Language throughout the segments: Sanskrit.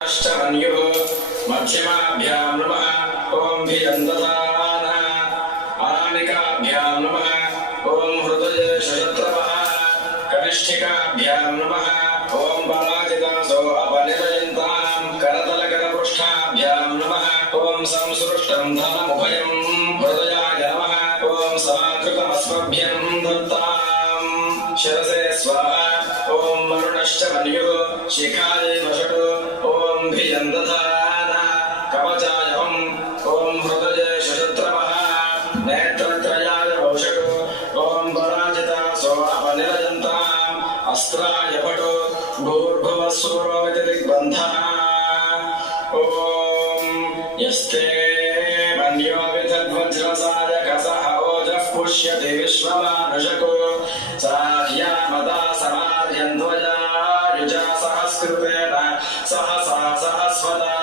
अष्टमन्युः मध्यमाभ्यां नमः ॐ भियन्दधानः अनामिकाभ्यां नमः ॐ हृदयशत्रवः कनिष्ठिकाभ्यां नमः ॐ पराजितासो अपनिरयन्तां करतलकरपृष्ठाभ्यां नमः ॐ संसृष्टं धनमुभयं हृदयाय नमः ॐ समाकृतमस्मभ्यं दत्तां शिरसे स्वाहा ॐ वरुणश्चमन्युः शिखायै वषटो ॐ भियन्दधानः कवचायहं ॐ हृदयशत्रवः नेत्रत्रयाय वषटो ॐ पराजितासो अपनिरयन्ताम् अस्त्राय पटो भूर्भुवस्सुरोमिति दिग्बन्धः ॐ यस्ते मन्यो विदद्वज्रसायकसः ओजः पुष्यति विश्वमानुषको साह्यामदा समार्यन्द्वयायुजा सहस्कृतेन सहसा सहस्वदा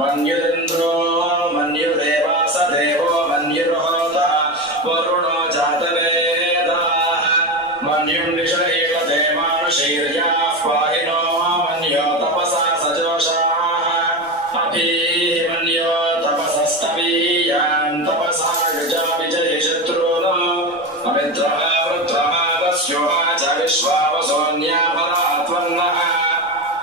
मन्युरिन्द्रो मन्युदेवास देवो मन्युर्होता वरुणो जातवेदाः मन्युं विषहीलते मानुषीर्याः पाहिनो मन्यो तपसा सजोषाः अभीमन्यो तपसस्तवीयान् तपसा युजा विजयि शत्रून् अमित्रः वृत्रः दस्युः च विश्वावसोऽन्याभरात्वन्नः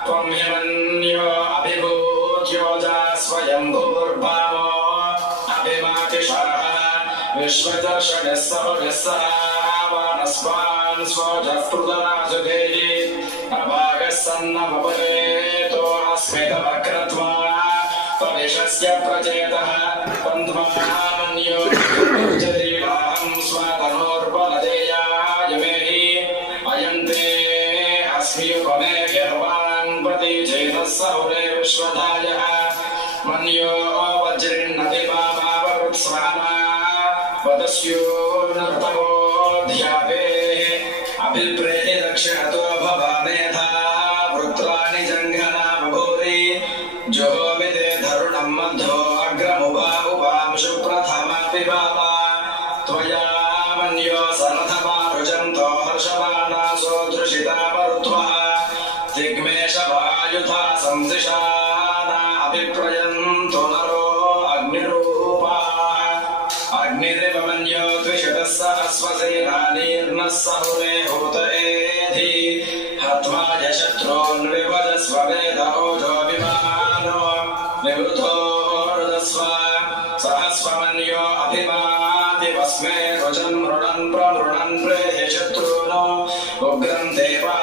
त्वं हिमन्यो अभिभूत्योजा स्वयं भूर्भावो अभिमातिषाः विश्वदर्शनः सहुभिः सह वानस्वान् स्वोजः पृतनासु देहि अभागः सन्नमपरेतो अस्मितमक्रत्वा पविशस्य प्रचेतः पन्ध्वामन्यो जरीलाहं स्वतनोर्बलदेयाय मेहि अयन्ते अस्म्युपमे गर्वान् प्रतीचेतः सहुरे विश्वदायः मन्यो वज्रिन्नभिमामावृत्स्वाना वदस्यो नर्तवो ध्यापेः अभिप्रेहि दक्षिणतो भवामेधा वृत्राणि जङ्घना बभूरि जोहोमिते धरुणं मध्यो अग्रमुभामुपांशु प्रथमापि बाला त्वया मन्यो सरथमारुजन्तो हर्षमाणासो दृशिता मरुत्वः दिग्मेशवायुधा संसिषाना अभिप्रयन्तो नरो अग्निरूपाः अग्निरिव मन्यो द्विषतः सहस्वसेनानीर्नः सहुरे हूत एधि हत्वा यशत्रून् विभजस्व वेद ओजोऽभिमानो निवृतो रुदस्व सहस्वमन्यो अभिमादिवस्मे रुजन् मृणन् प्रमृणन् प्रेहि शत्रून् उग्रं देवा